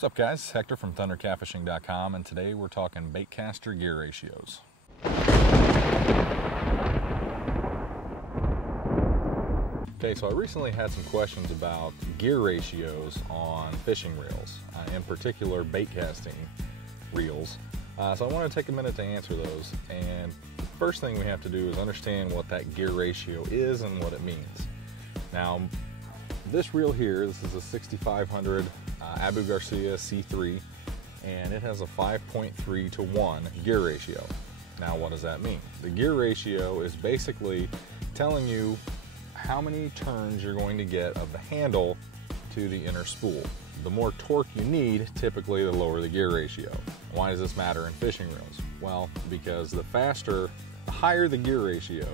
What's up, guys? Hector from thundercatfishing.com, and today we're talking baitcaster gear ratios. Okay, so I recently had some questions about gear ratios on fishing reels, in particular bait casting reels. So I want to take a minute to answer those. And the first thing we have to do is understand what that gear ratio is and what it means. Now, this reel here, this is a 6500 Abu Garcia C3, and it has a 5.3 to 1 gear ratio. Now, what does that mean? The gear ratio is basically telling you how many turns you're going to get of the handle to the inner spool. The more torque you need, typically the lower the gear ratio. Why does this matter in fishing reels? Well, because the higher the gear ratio,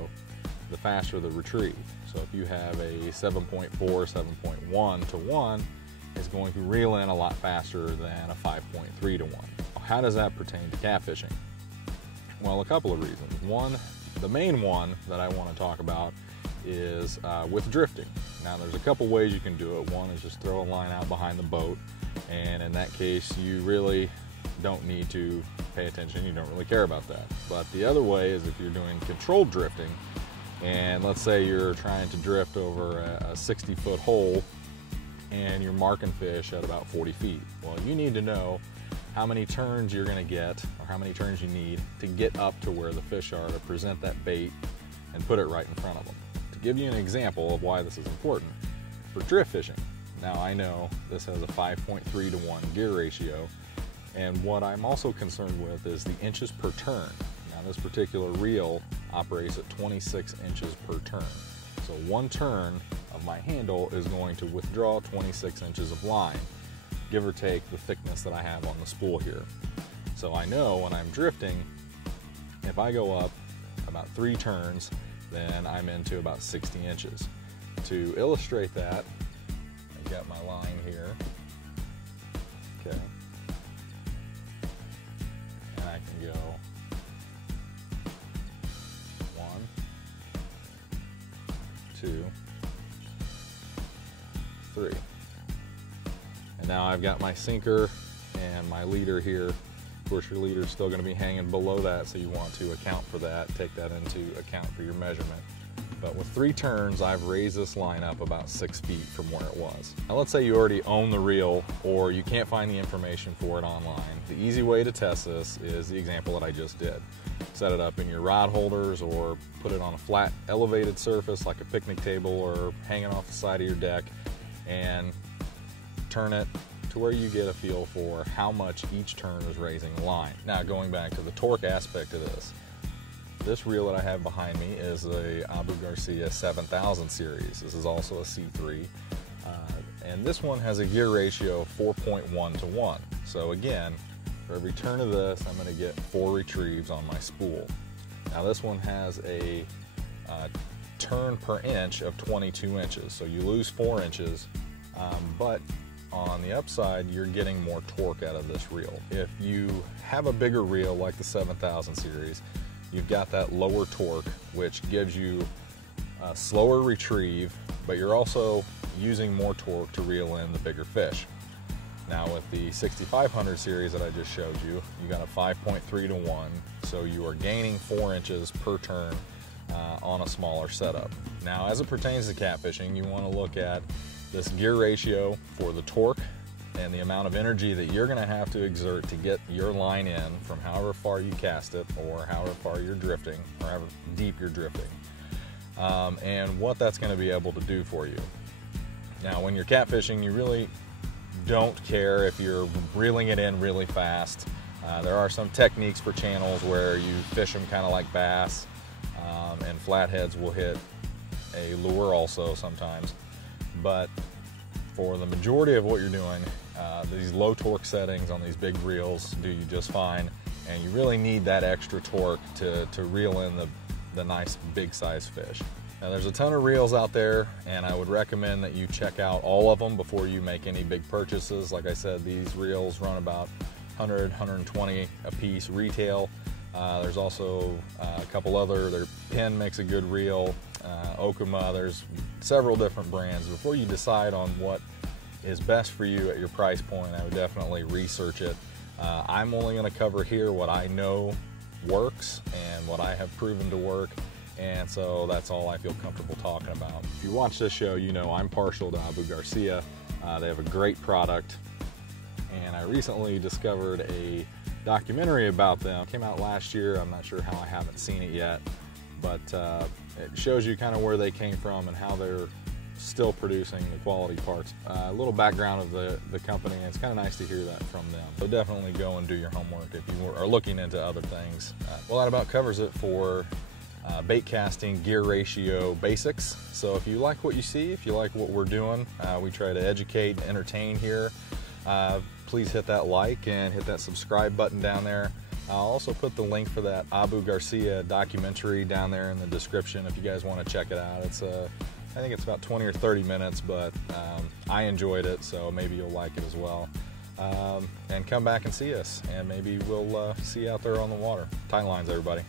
the faster the retrieve. So if you have a 7.4, 7.1 to 1, it's going to reel in a lot faster than a 5.3 to 1. How does that pertain to catfishing? Well, a couple of reasons. One, the main one that I want to talk about is with drifting. Now, there's a couple ways you can do it. One is just throw a line out behind the boat, and in that case, you really don't need to pay attention. You don't really care about that. But the other way is if you're doing controlled drifting, and let's say you're trying to drift over a 60-foot hole and you're marking fish at about 40 feet. Well, you need to know how many turns you're going to get, or how many turns you need to get up to where the fish are to present that bait and put it right in front of them. To give you an example of why this is important, for drift fishing, now I know this has a 5.3 to 1 gear ratio, and what I'm also concerned with is the inches per turn. Now, this particular reel operates at 26 inches per turn. So one turn of my handle is going to withdraw 26 inches of line, give or take the thickness that I have on the spool here. So I know when I'm drifting, if I go up about 3 turns, then I'm into about 60 inches. To illustrate that, I've got my line here. Okay. And I can go 1, 2, 3. And now I've got my sinker and my leader here. Of course, your leader is still going to be hanging below that, so you want to account for that, take that into account for your measurement. But with 3 turns, I've raised this line up about 6 feet from where it was. Now, let's say you already own the reel, or you can't find the information for it online. The easy way to test this is the example that I just did. Set it up in your rod holders, or put it on a flat elevated surface like a picnic table, or hanging off the side of your deck, and turn it to where you get a feel for how much each turn is raising the line. Now, going back to the torque aspect of this reel that I have behind me is a Abu Garcia 7000 series. This is also a C3, and this one has a gear ratio of 4.1 to 1. So again, for every turn of this, I'm going to get 4 retrieves on my spool. Now, this one has a turn per inch of 22 inches, so you lose 4 inches, but on the upside, you're getting more torque out of this reel. If you have a bigger reel like the 7000 series, you've got that lower torque, which gives you a slower retrieve, but you're also using more torque to reel in the bigger fish. Now, with the 6500 series that I just showed you, you got a 5.3 to 1, so you are gaining 4 inches per turn on a smaller setup. Now, as it pertains to catfishing, you want to look at this gear ratio for the torque and the amount of energy that you're going to have to exert to get your line in from however far you cast it, or however far you're drifting, or however deep you're drifting, and what that's going to be able to do for you. Now, when you're catfishing, you really don't care if you're reeling it in really fast. There are some techniques for channels where you fish them kind of like bass, and flatheads will hit a lure also sometimes. But for the majority of what you're doing, these low torque settings on these big reels do you just fine, and you really need that extra torque to reel in the nice big size fish. Now, there's a ton of reels out there, and I would recommend that you check out all of them before you make any big purchases. Like I said, these reels run about 100, 120 a piece retail. There's also a couple other, their Penn makes a good reel, Okuma, there's several different brands. Before you decide on what is best for you at your price point, I would definitely research it. I'm only going to cover here what I know works and what I have proven to work, and so that's all I feel comfortable talking about. If you watch this show, you know I'm partial to Abu Garcia. They have a great product, and I recently discovered a documentary about them. It came out last year. I'm not sure how I haven't seen it yet, but it shows you kind of where they came from and how they're still producing the quality parts. A little background of the company, and it's kind of nice to hear that from them. So definitely go and do your homework if you are looking into other things. Well, that about covers it for bait casting gear ratio basics. So if you like what you see, if you like what we're doing, we try to educate and entertain here. Please hit that like and hit that subscribe button down there. I'll also put the link for that Abu Garcia documentary down there in the description if you guys want to check it out. It's I think it's about 20 or 30 minutes, but I enjoyed it, so maybe you'll like it as well. And come back and see us, and maybe we'll see you out there on the water. Tight lines, everybody.